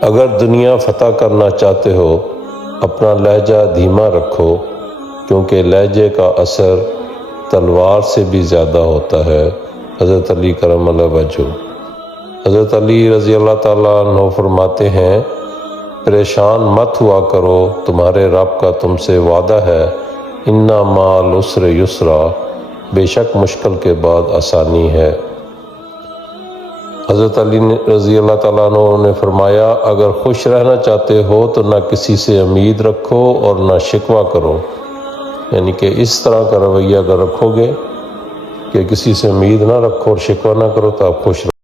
اگر دنیا فتح کرنا چاہتے ہو اپنا لہجہ دھیما رکھو، کیونکہ لہجے کا اثر تلوار سے بھی زیادہ ہوتا ہے۔ حضرت علی کرم اللہ وجہہ۔ حضرت علی رضی اللہ تعالیٰ عنہ فرماتے ہیں، پریشان مت ہوا کرو، تمہارے رب کا تم سے وعدہ ہے، اِنَّ مَعَ الْعُسْرِ یُسْرًا، بے شک مشکل کے بعد آسانی ہے۔ حضرت علی رضی اللہ تعالیٰ عنہ نے فرمایا، اگر خوش رہنا چاہتے ہو تو نہ کسی سے امید رکھو اور نہ شکوہ کرو، یعنی کہ اس طرح کا رویہ اگر رکھو گے کہ کسی سے امید نہ رکھو اور شکوہ نہ کرو تو آپ خوش رہو۔